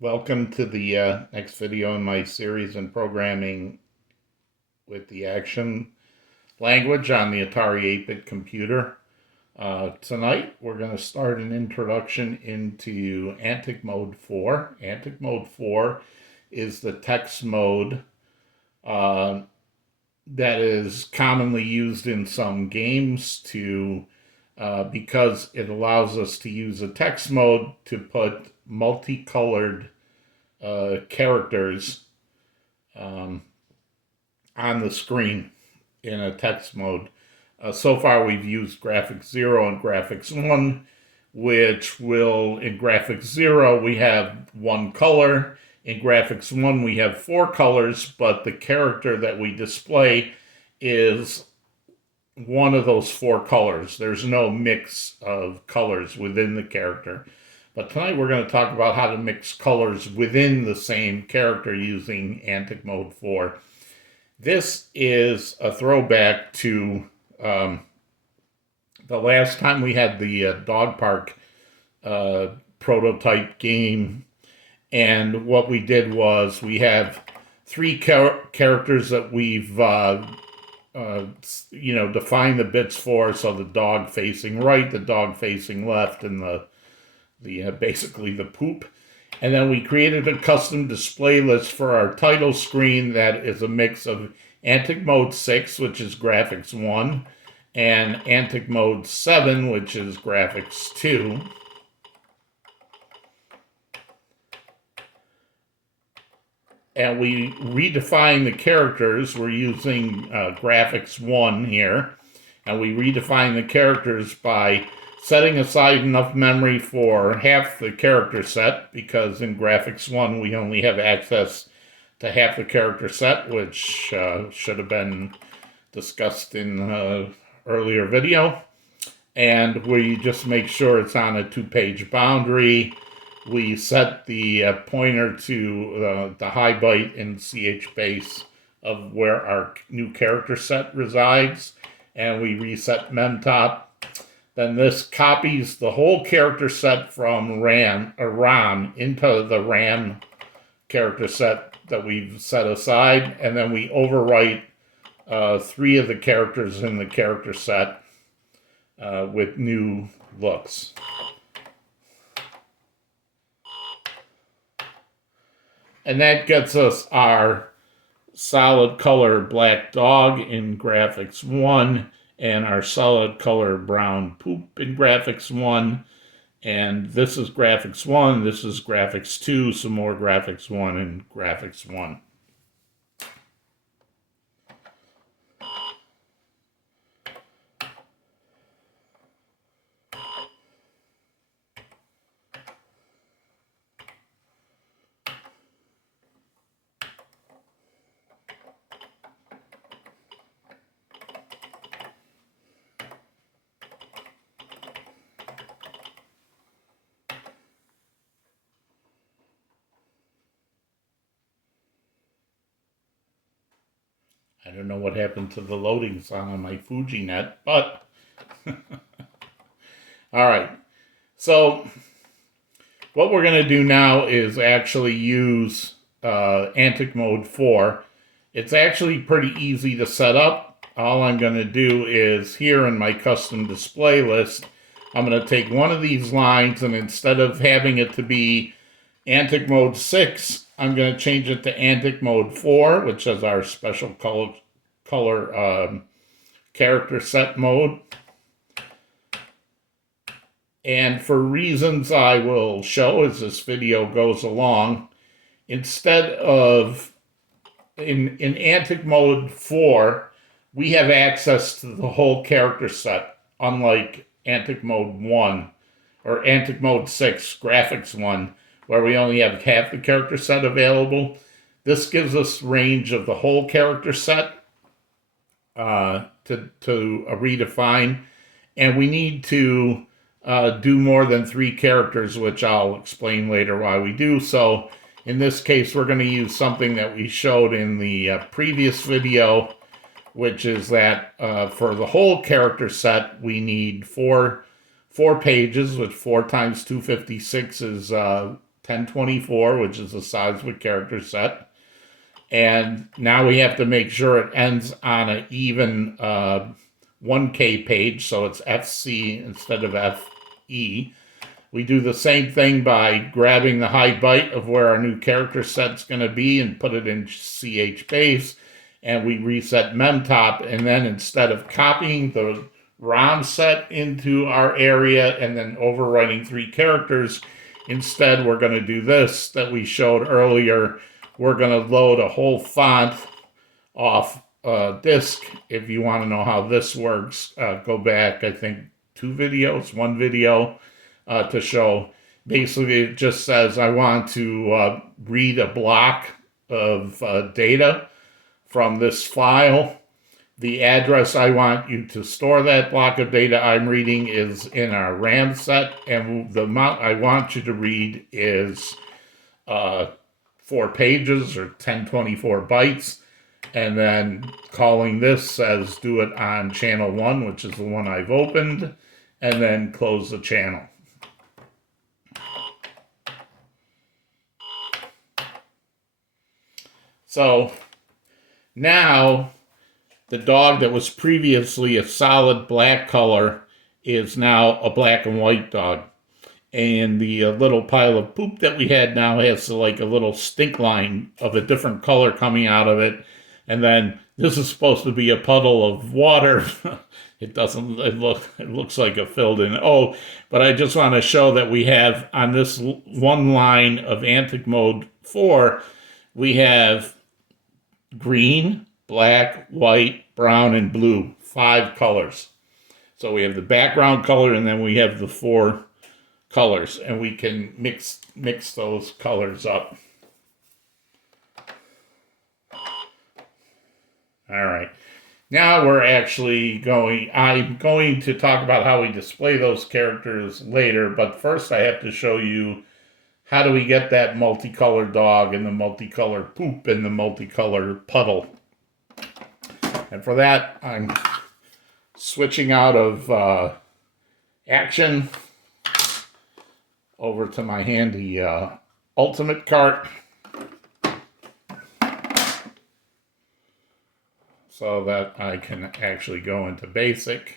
Welcome to the next video in my series in programming with the action language on the Atari 8-bit computer. Tonight we're going to start an introduction into Antic Mode 4. Antic Mode 4 is the text mode that is commonly used in some games because it allows us to use a text mode to put multicolored characters on the screen in a text mode. So far we've used graphics 0 and graphics 1, which will, in graphics 0 we have one color, in graphics 1 we have four colors, but the character that we display is one of those four colors. There's no mix of colors within the character. But tonight we're going to talk about how to mix colors within the same character using Antic Mode 4. This is a throwback to the last time we had the dog park prototype game. And what we did was we have three characters that we've defined the bits for. So the dog facing right, the dog facing left, and the basically the poop. And then we created a custom display list for our title screen that is a mix of Antic Mode 6, which is graphics 1, and Antic Mode 7, which is graphics 2. And we redefine the characters. We're using graphics 1 here. And we redefine the characters by setting aside enough memory for half the character set, because in graphics 1 we only have access to half the character set, which should have been discussed in an earlier video. And we just make sure it's on a 2-page boundary. We set the pointer to the high byte in CH base of where our new character set resides, and we reset memtop. Then this copies the whole character set from RAM into the RAM character set that we've set aside, and then we overwrite 3 of the characters in the character set with new looks. And that gets us our solid color black dog in graphics 1, and our solid color brown poop in graphics 1. And this is graphics 1, this is graphics 2, some more graphics 1 and graphics 1. I don't know what happened to the loading song on my FujiNet, but all right. So what we're going to do now is actually use Antic Mode 4. It's actually pretty easy to set up. All I'm going to do is here in my custom display list, I'm going to take one of these lines, and instead of having it to be Antic Mode 6, I'm going to change it to Antic Mode 4, which is our special color character set mode. And for reasons I will show as this video goes along, instead of in Antic Mode 4, we have access to the whole character set, unlike Antic Mode 1 or Antic Mode 6, graphics 1, where we only have half the character set available. This gives us range of the whole character set to redefine, and we need to do more than 3 characters, which I'll explain later why we do. So in this case, we're going to use something that we showed in the previous video, which is that for the whole character set, we need four pages, which 4 times 256 is 1024, which is the size of a character set. And now we have to make sure it ends on an even 1K page, so it's FC instead of FE. We do the same thing by grabbing the high byte of where our new character set's going to be and put it in CH base, and we reset memtop, and then instead of copying the ROM set into our area and then overwriting 3 characters, instead we're going to do this that we showed earlier. We're going to load a whole font off disk. If you want to know how this works, go back, I think, 1 video to show. Basically, it just says I want to read a block of data from this file. The address I want you to store that block of data I'm reading is in our RAM set, and the amount I want you to read is 4 pages or 1024 bytes. And then calling this says do it on channel 1, which is the one I've opened, and then close the channel. So now the dog that was previously a solid black color is now a black and white dog. And the little pile of poop that we had now has like a little stink line of a different color coming out of it. And then this is supposed to be a puddle of water. It doesn't, it looks like a filled in. Oh, but I just want to show that we have on this one line of Antic Mode 4, we have green, black, white, brown, and blue, 5 colors. So we have the background color, and then we have the 4 colors, and we can mix those colors up. All right. Now we're actually I'm going to talk about how we display those characters later, but first I have to show you how do we get that multicolored dog and the multicolored poop and the multicolored puddle. And for that, I'm switching out of Action over to my handy Ultimate cart, so that I can actually go into Basic.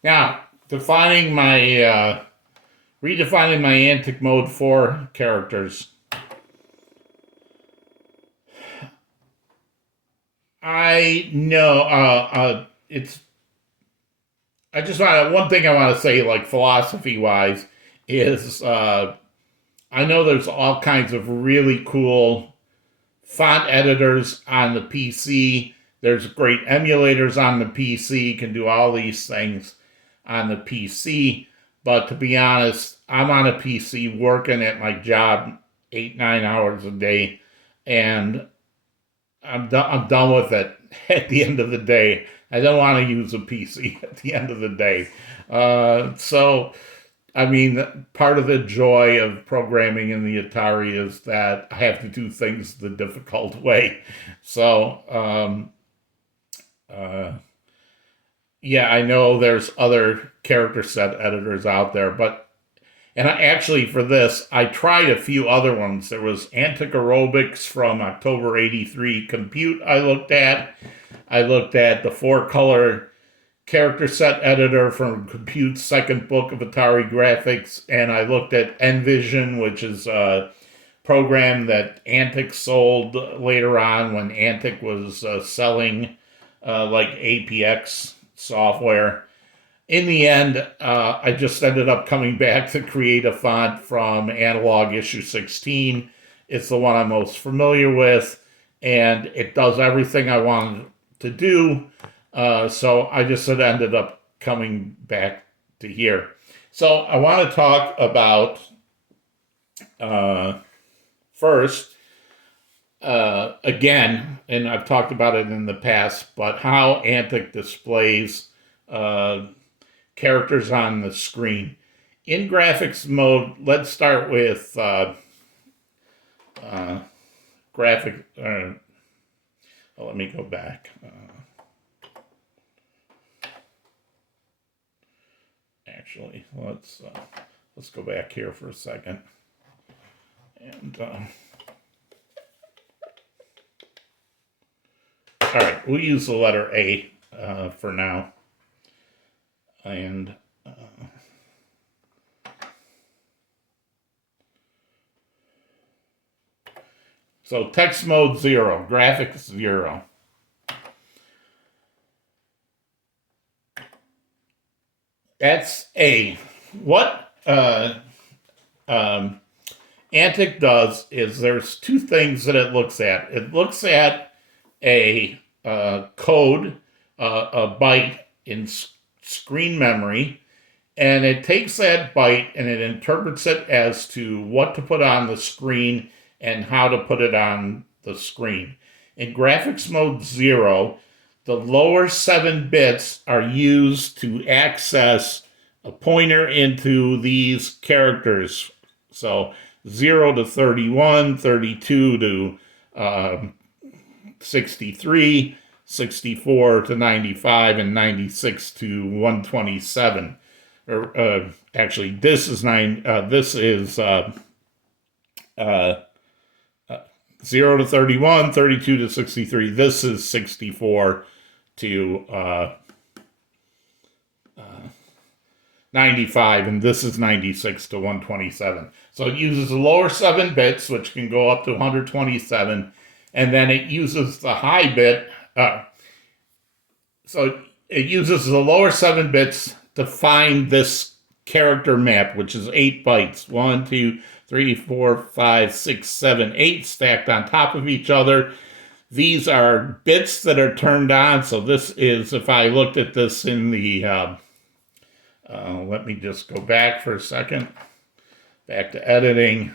Now, redefining my Antic Mode 4 characters. I know, I just want one thing I want to say, like philosophy-wise, is I know there's all kinds of really cool font editors on the PC. There's great emulators on the PC, you can do all these things on the PC, but to be honest, I'm on a PC working at my job 8-9 hours a day, and I'm done with it at the end of the day. I don't want to use a PC at the end of the day. So, I mean, part of the joy of programming in the Atari is that I have to do things the difficult way. So, yeah, I know there's other character set editors out there, and actually for this, I tried a few other ones. There was Antic Aerobics from October 83 Compute I looked at. I looked at the 4-color character set editor from Compute's second book of Atari graphics, and I looked at Envision, which is a program that Antic sold later on when Antic was selling like APX software. In the end, I just ended up coming back to create a font from Analog issue 16. It's the one I'm most familiar with, and it does everything I wanted to do. So I just ended up coming back to here. So I want to talk about first again, and I've talked about it in the past, but how Antic displays characters on the screen. In graphics mode, let's start with graphic. Let me go back. Actually, let's go back here for a second, and all right, we'll use the letter A for now, and so text mode 0, graphics 0. That's A. What Antic does is there's two things that it looks at. It looks at a code, a byte in screen memory, and it takes that byte and it interprets it as to what to put on the screen and how to put it on the screen. In graphics mode 0, the lower 7 bits are used to access a pointer into these characters. So 0 to 31, 32 to 63, 64 to 95, and 96 to 127. Actually, this is 0 to 31, 32 to 63. This is 64 to 95, and this is 96 to 127. So it uses the lower 7 bits, which can go up to 127, and then it uses the high bit. So it uses the lower 7 bits to find this character map, which is 8 bytes. 1, 2, 3, 4, 5, 6, 7, 8 stacked on top of each other. These are bits that are turned on. So this is, if I looked at this in the, let me just go back for a second, back to editing.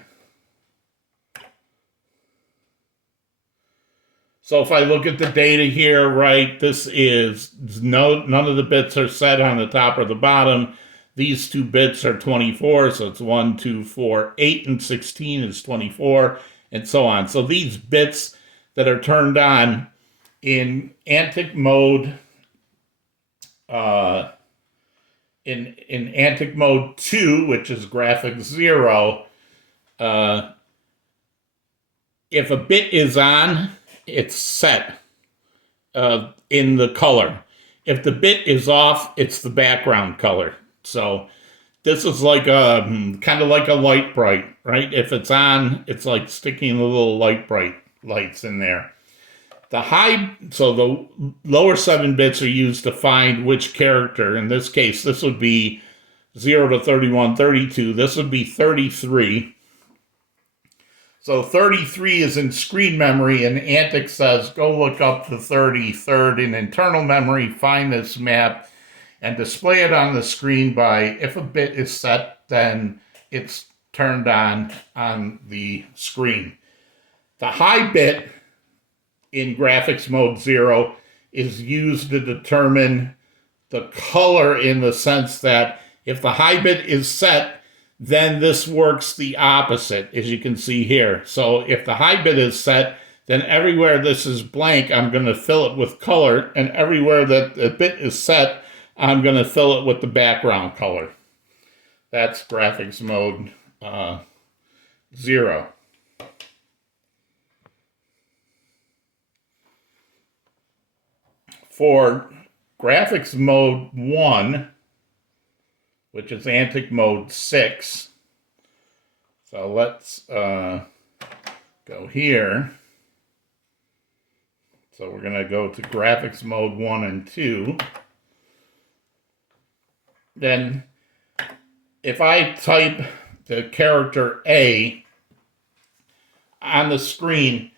So if I look at the data here, right, this is, none of the bits are set on the top or the bottom. These 2 bits are 24, so it's 1, 2, 4, 8, and 16 is 24, and so on. So these bits that are turned on in Antic mode, in Antic mode 2, which is graphics 0, if a bit is on, it's set in the color. If the bit is off, it's the background color. So this is like a kind of like a light bright, right? If it's on, it's like sticking the little light bright lights in there. So the lower 7 bits are used to find which character. In this case, this would be 0 to 31, 32. This would be 33. So 33 is in screen memory, and Antic says, go look up the 33rd in internal memory, find this map, and display it on the screen by, if a bit is set, then it's turned on the screen. The high bit in graphics mode 0 is used to determine the color, in the sense that if the high bit is set, then this works the opposite, as you can see here. So if the high bit is set, then everywhere this is blank, I'm going to fill it with color, and everywhere that the bit is set, I'm going to fill it with the background color. That's graphics mode 0. For graphics mode 1, which is Antic mode 6, so let's go here. So we're going to go to graphics mode 1 and 2. Then if I type the character A on the screen,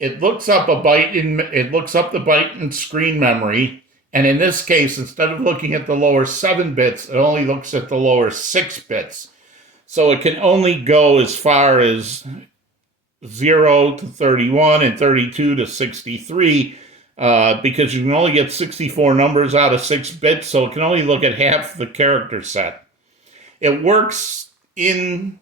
it looks up the byte in screen memory, and in this case, instead of looking at the lower 7 bits, it only looks at the lower 6 bits. So it can only go as far as 0 to 31 and 32 to 63 because you can only get 64 numbers out of 6 bits, so it can only look at half the character set. It works in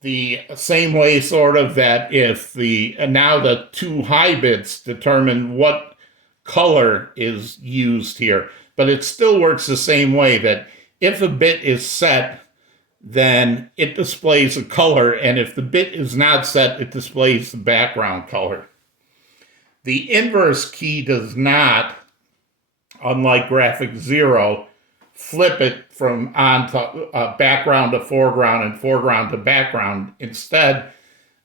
the same way, sort of, that if now the 2 high bits determine what color is used here, but it still works the same way, that if a bit is set, then it displays a color, and if the bit is not set, it displays the background color. The inverse key does not, unlike graphic 0, flip it from on to background to foreground and foreground to background. Instead,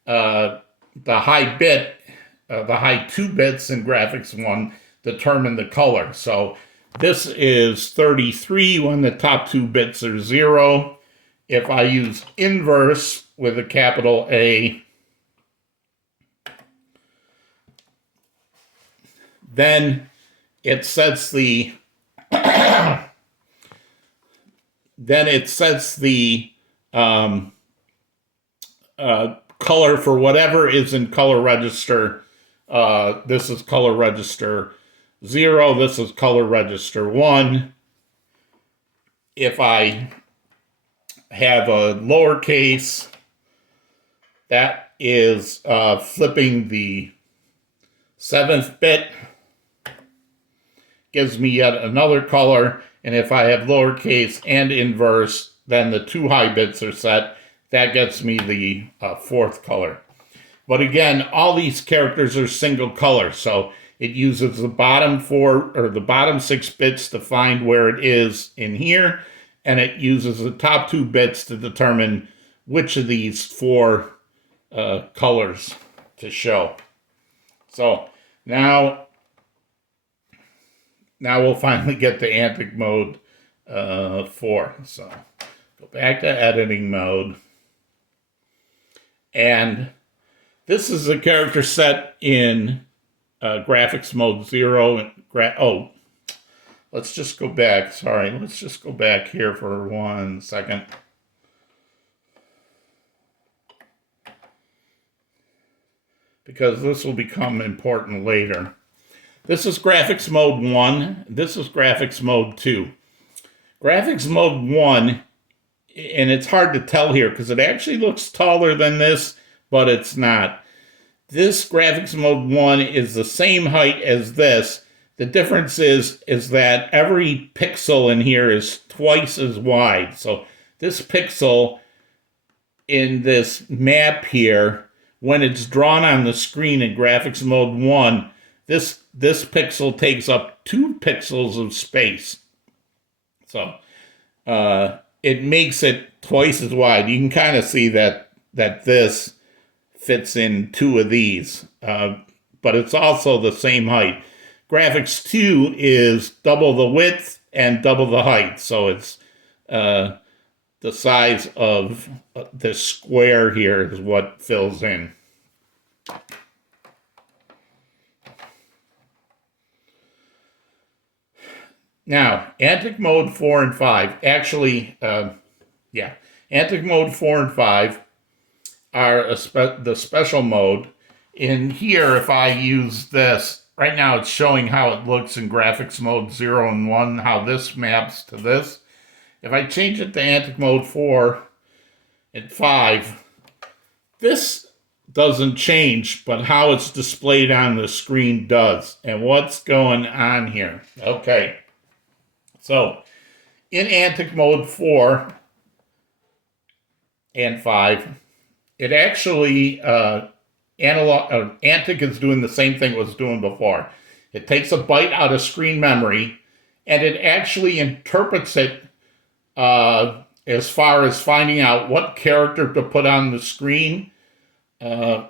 the high 2 bits in graphics 1 determine the color. So this is 33 when the top 2 bits are 0. If I use inverse with a capital A, then it sets the color for whatever is in color register. This is color register 0. This is color register 1. If I have a lowercase, that is flipping the 7th bit, gives me yet another color. And if I have lowercase and inverse, then the 2 high bits are set. That gets me the 4th color. But again, all these characters are single color, so it uses the bottom 6 bits to find where it is in here, and it uses the top 2 bits to determine which of these 4 colors to show. So now we'll finally get to Antic Mode 4. So go back to editing mode. And this is a character set in graphics mode 0. Let's just go back. Sorry, let's just go back here for 1 second. Because this will become important later. This is graphics mode 1. This is graphics mode 2. Graphics mode 1, and it's hard to tell here because it actually looks taller than this, but it's not. This graphics mode 1 is the same height as this. The difference is that every pixel in here is twice as wide. So this pixel in this map here, when it's drawn on the screen in graphics mode 1, this pixel takes up 2 pixels of space. So it makes it twice as wide. You can kind of see that this fits in 2 of these, but it's also the same height. Graphics 2 is double the width and double the height, so it's the size of this square here is what fills in. Now, Antic Mode 4 and 5, actually, Antic Mode 4 and 5 are the special mode. In here, if I use this, right now it's showing how it looks in graphics mode 0 and 1, how this maps to this. If I change it to Antic Mode 4 and 5, this doesn't change, but how it's displayed on the screen does. And what's going on here? Okay. So, in Antic Mode 4 and 5, it actually, Antic is doing the same thing it was doing before. It takes a byte out of screen memory, and it actually interprets it as far as finding out what character to put on the screen, how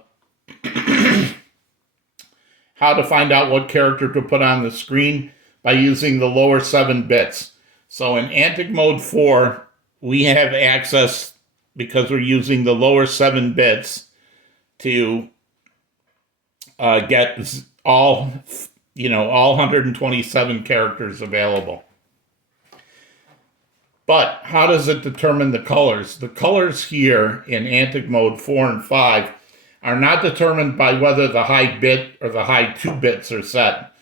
to find out what character to put on the screen by using the lower 7 bits. So in Antic Mode 4, we have access, because we're using the lower 7 bits, to get all 127 characters available. But how does it determine the colors? The colors here in Antic Mode 4 and 5 are not determined by whether the high bit or the high 2 bits are set.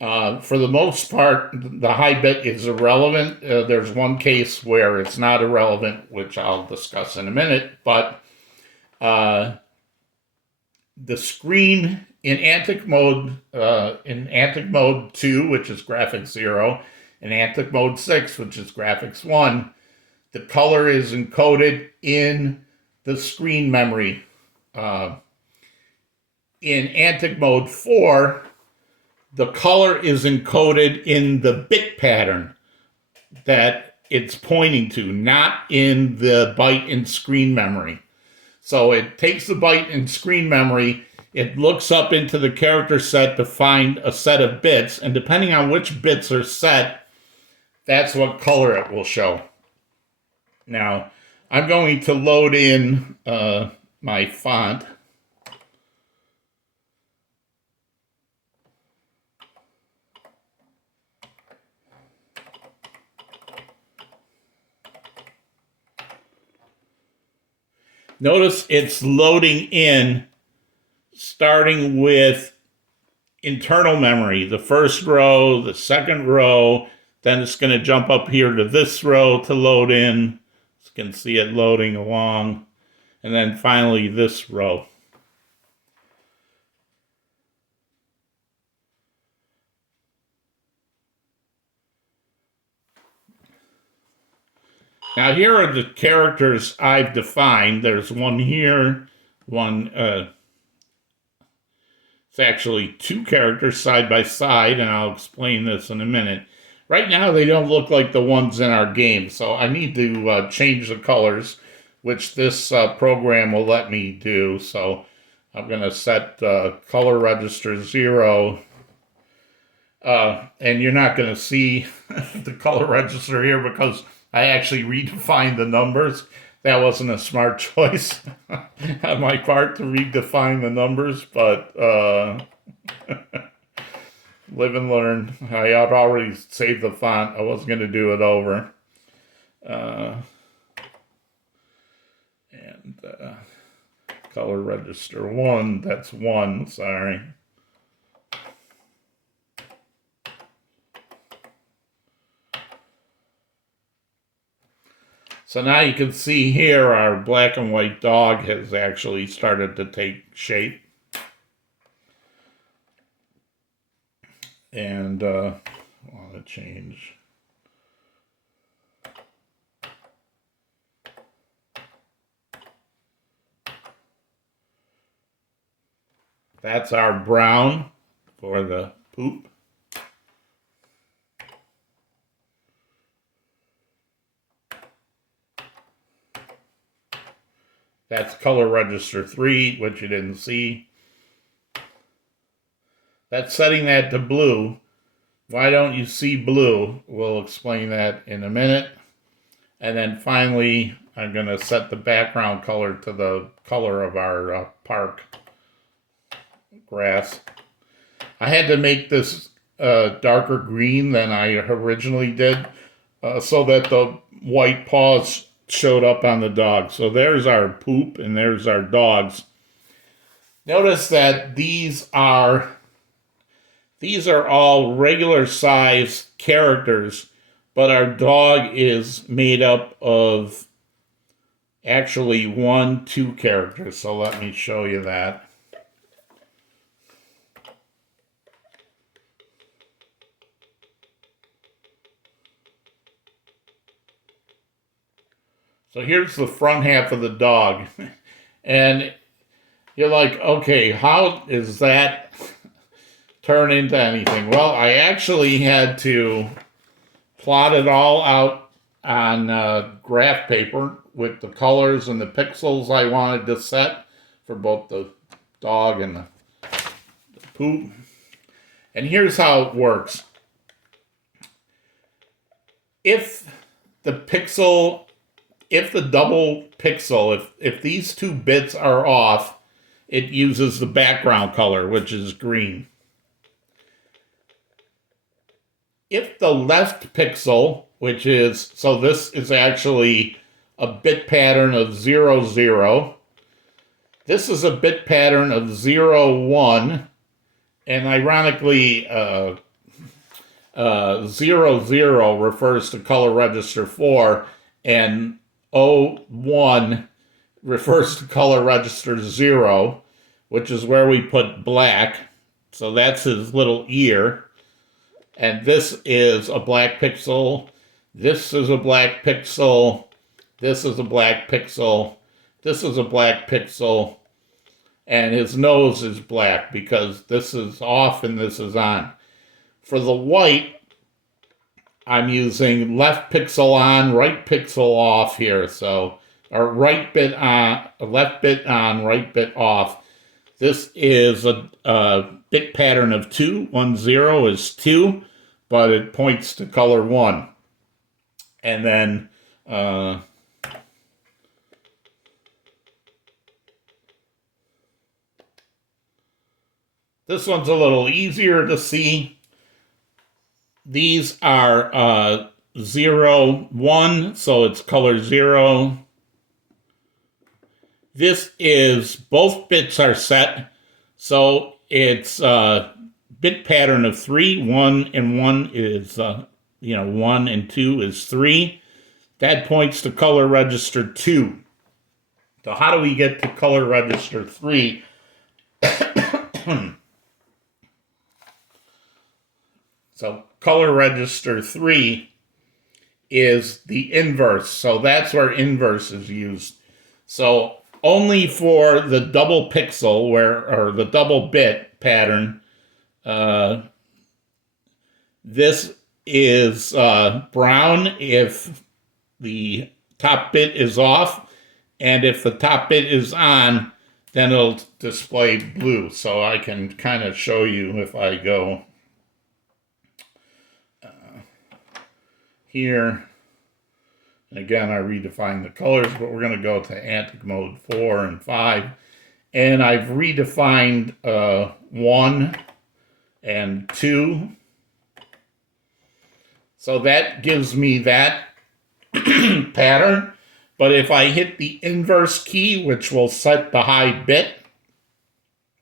For the most part, the high bit is irrelevant. There's one case where it's not irrelevant, which I'll discuss in a minute, but the screen in Antic Mode 2, which is graphics 0, and Antic Mode 6, which is graphics 1, the color is encoded in the screen memory. In Antic Mode 4, the color is encoded in the bit pattern that it's pointing to, not in the byte in screen memory. So it takes the byte in screen memory, it looks up into the character set to find a set of bits, and depending on which bits are set, that's what color it will show. Now, I'm going to load in my font. Notice it's loading in, starting with internal memory, the first row, the second row, then it's going to jump up here to this row to load in. You can see it loading along, and then finally this row. Now here are the characters I've defined. There's one here, it's actually 2 characters side by side, and I'll explain this in a minute. Right now they don't look like the ones in our game, so I need to change the colors, which this program will let me do. So I'm going to set color register 0. And you're not going to see the color register here because I actually redefined the numbers. That wasn't a smart choice on my part to redefine the numbers, but live and learn. I had already saved the font. I wasn't going to do it over. Color register 1, that's 1, sorry. So now you can see here our black and white dog has actually started to take shape. And I want to change. That's our brown for the poop. That's color register 3, which you didn't see. That's setting that to blue. Why don't you see blue? We'll explain that in a minute. And then finally, I'm going to set the background color to the color of our park grass. I had to make this darker green than I originally did so that the white paws showed up on the dog. So there's our poop and there's our dogs. Notice that these are all regular size characters, but our dog is made up of actually 1, 2 characters. So let me show you that. So here's the front half of the dog. And you're like, okay, how does that turn into anything? Well, I actually had to plot it all out on graph paper with the colors and the pixels I wanted to set for both the dog and the poop. And here's how it works. If the double pixel, if these 2 bits are off, it uses the background color, which is green. If the left pixel, which is, so this is actually a bit pattern of 0, 0. This is a bit pattern of 0, 1, and ironically, 0, 0 refers to color register 4, and 0, 1 refers to color register 0, which is where we put black. So that's his little ear. And this is a black pixel. This is a black pixel. This is a black pixel. This is a black pixel. And his nose is black because this is off and this is on. For the white, I'm using left pixel on, right pixel off here. So, or right bit on, left bit on, right bit off. This is a bit pattern of 2. 1, 0 is 2, but it points to color 1. And then this one's a little easier to see. These are 0, 1, so it's color 0. This is, both bits are set, so it's a bit pattern of 3. 1 and 1 is, 1 and 2 is 3. That points to color register 2. So how do we get to color register 3? So color register 3 is the inverse. So that's where inverse is used. So only for the double pixel or the double bit pattern, this is brown if the top bit is off, and if the top bit is on, then it'll display blue. So I can kind of show you if I go here. Again, I redefine the colors, but we're going to go to Antic Mode 4 and 5. And I've redefined 1 and 2. So that gives me that pattern. But if I hit the inverse key, which will set the high bit,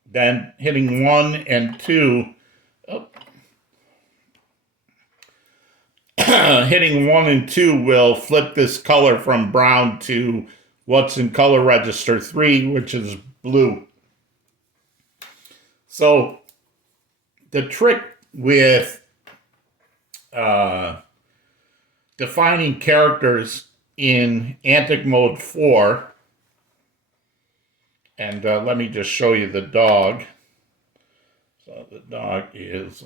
then hitting 1 and 2, hitting 1 and 2 will flip this color from brown to what's in color register 3, which is blue. So the trick with defining characters in Antic Mode 4, and let me just show you the dog. So the dog is...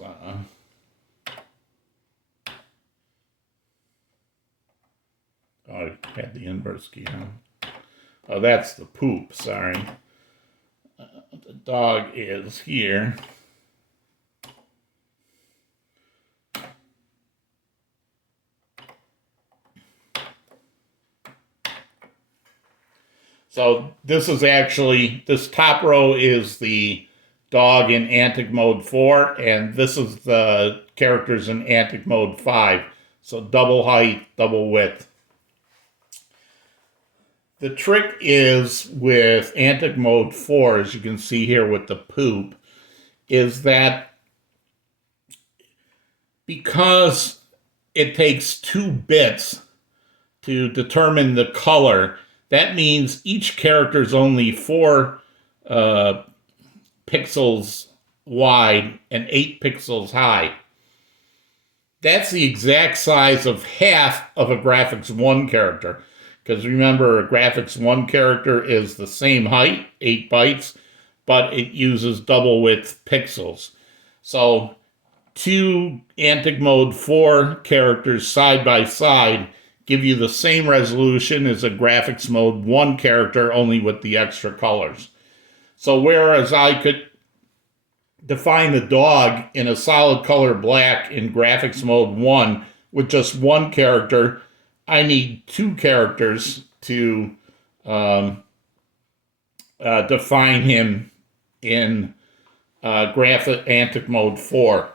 I had the inverse key on. Oh, that's the poop, sorry. The dog is here. So this is actually, this top row is the dog in Antic Mode 4, and this is the characters in Antic Mode 5. So double height, double width. The trick is with Antic Mode 4, as you can see here with the poop, is that because it takes 2 bits to determine the color, that means each character is only 4 pixels wide and 8 pixels high. That's the exact size of half of a Graphics 1 character. Because remember, a Graphics 1 character is the same height, 8 bytes, but it uses double width pixels. So 2 Antic Mode 4 characters side by side give you the same resolution as a Graphics Mode 1 character, only with the extra colors. So whereas I could define the dog in a solid color black in Graphics Mode 1 with just 1 character, I need 2 characters to define him in Antic Mode 4.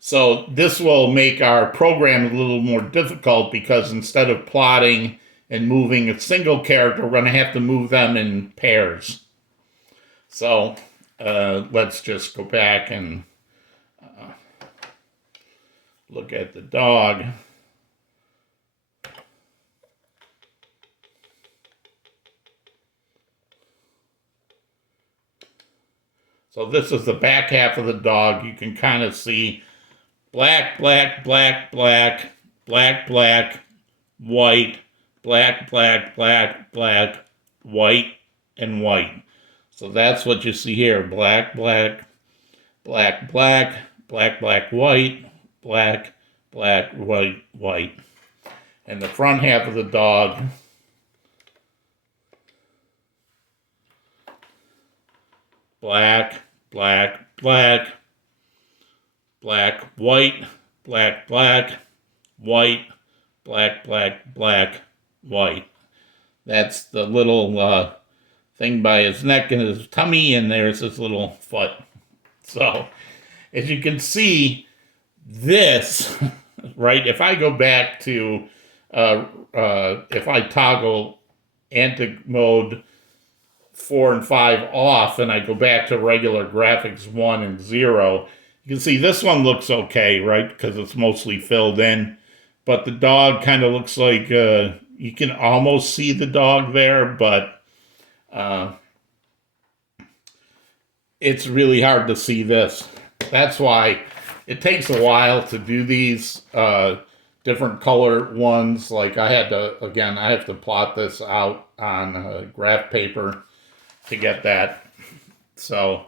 So this will make our program a little more difficult because instead of plotting and moving a single character, we're going to have to move them in pairs. So let's just go back and look at the dog. So this is the back half of the dog. You can kind of see black, black, black, black, black, black, white, black, black, black, black, white, and white. So that's what you see here. Black, black, black, black, black, black, white, black, black, white, white. And the front half of the dog, black, black, black, black, white, black, black, white, black, black, black, white. That's the little thing by his neck and his tummy, and there's his little foot. So, as you can see, this, right, if I go back to, if I toggle Antic Mode 4 and 5 off and I go back to regular graphics 1 and 0, you can see this one looks okay, right, because it's mostly filled in. But the dog kind of looks like, you can almost see the dog there, but it's really hard to see this. That's why it takes a while to do these different color ones. Like I had to, again, I have to plot this out on graph paper to get that. So,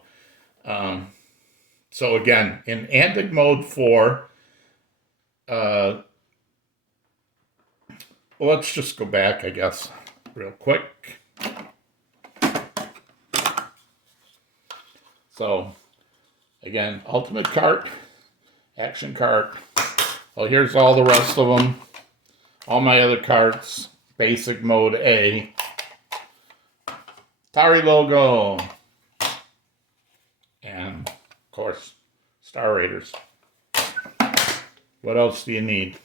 so again, in Antic Mode 4, well, let's just go back, I guess, real quick. So, again, Ultimate Cart, Action Cart. Well, here's all the rest of them. All my other carts. Basic Mode A. Atari logo. And, of course, Star Raiders. What else do you need?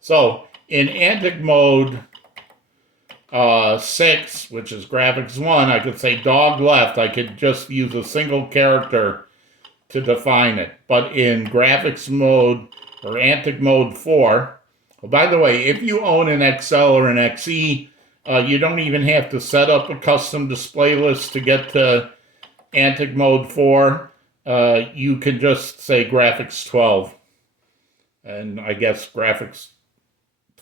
So in Antic Mode 6, which is graphics 1, I could say dog left. I could just use a single character to define it. But in graphics mode or Antic Mode 4, well, by the way, if you own an XL or an XE, you don't even have to set up a custom display list to get to Antic Mode 4. You can just say graphics 12. And I guess graphics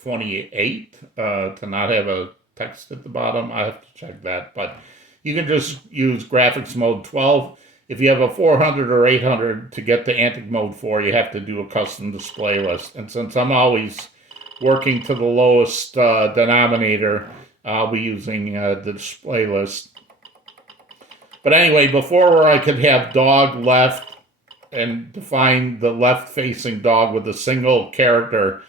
28 to not have a text at the bottom. I have to check that, but you can just use graphics mode 12. If you have a 400 or 800 to get to Antic Mode 4, you have to do a custom display list. And since I'm always working to the lowest denominator, I'll be using the display list. But anyway, before where I could have dog left and define the left-facing dog with a single character,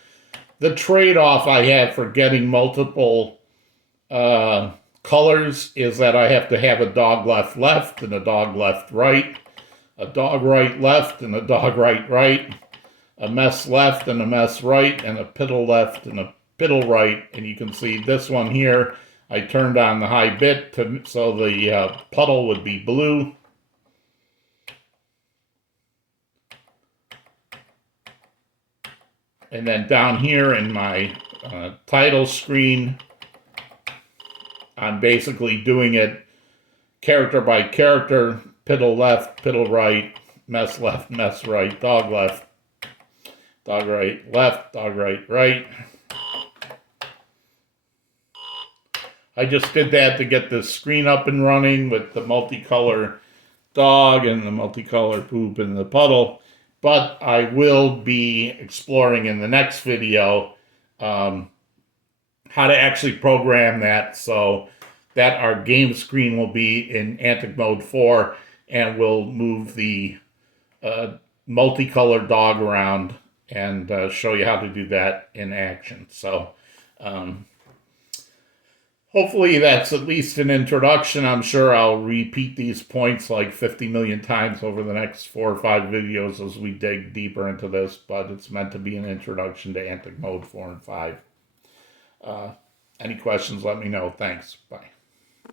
the trade-off I have for getting multiple colors is that I have to have a dog left left and a dog left right, a dog right left and a dog right right, a mess left and a mess right, and a piddle left and a piddle right. And you can see this one here, I turned on the high bit so the puddle would be blue. And then down here in my title screen, I'm basically doing it character by character, piddle left, piddle right, mess left, mess right, dog left, dog right, left, dog right, right. I just did that to get the screen up and running with the multicolor dog and the multicolor poop in the puddle. But I will be exploring in the next video how to actually program that so that our game screen will be in Antic Mode 4, and we'll move the multicolored dog around and show you how to do that in action. So hopefully that's at least an introduction. I'm sure I'll repeat these points like 50 million times over the next 4 or 5 videos as we dig deeper into this, but it's meant to be an introduction to Antic Mode 4 and 5. Any questions, let me know. Thanks. Bye.